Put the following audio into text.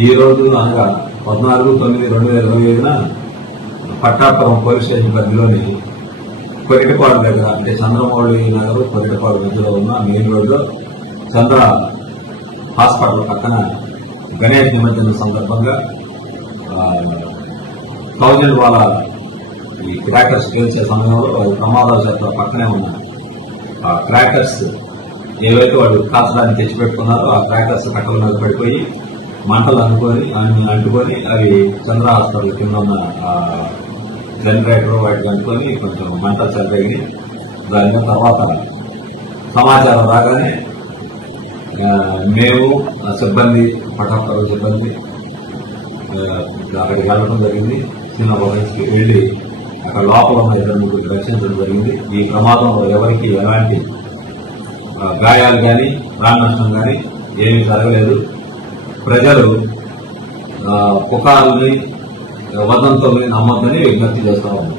ఈ రోజు అనగా 14/9/2025 పట్టాపురం పోలీస్ స్టేషన్ పరిధిలోని కొరిటపాడు దగ్గర అంటే చంద్రమౌళి నగర్ కొరిటపాడు మధ్యలో ఉన్న మెయిన్ రోడ్లో చంద్ర హాస్పిటల్ పక్కన గణేష్ నిమజ్జనం సందర్భంగా 1000 వాళ్ళ ఈ క్రాకర్స్ పేల్చే సమయంలో ప్రమాదవశాత్తు పక్కనే ఉన్న ఆ క్రాకర్స్ ఏవైతే వాళ్ళు కాల్చడానికి తెచ్చిపెట్టుకున్నారో ఆ క్రాకర్స్ కట్టల మీద పడిపోయి మంటలు అంటుకొని అవి చంద్ర హాస్పిటల్ కింద ఉన్న జనరేటర్ వాటికి అనుకొని కొంచెం మంటలు చెలరేగి దాని తర్వాత సమాచారం రాగానే మేము సిబ్బంది పటాపురం సిబ్బంది అక్కడికి వెళ్ళడం జరిగింది. చిన్న భవన్స్కి వెళ్లి అక్కడ లోపల ఉన్న 2-3 రక్షించడం జరిగింది. ఈ ప్రమాదంలో ఎవరికి ఎలాంటి గాయాలు కానీ ప్రాణ నష్టం కానీ ఏమీ జరగలేదు. ప్రజలు పుకార్లని వదంతుల్ని నమ్మొద్దని విజ్ఞప్తి చేస్తా ఉన్నారు.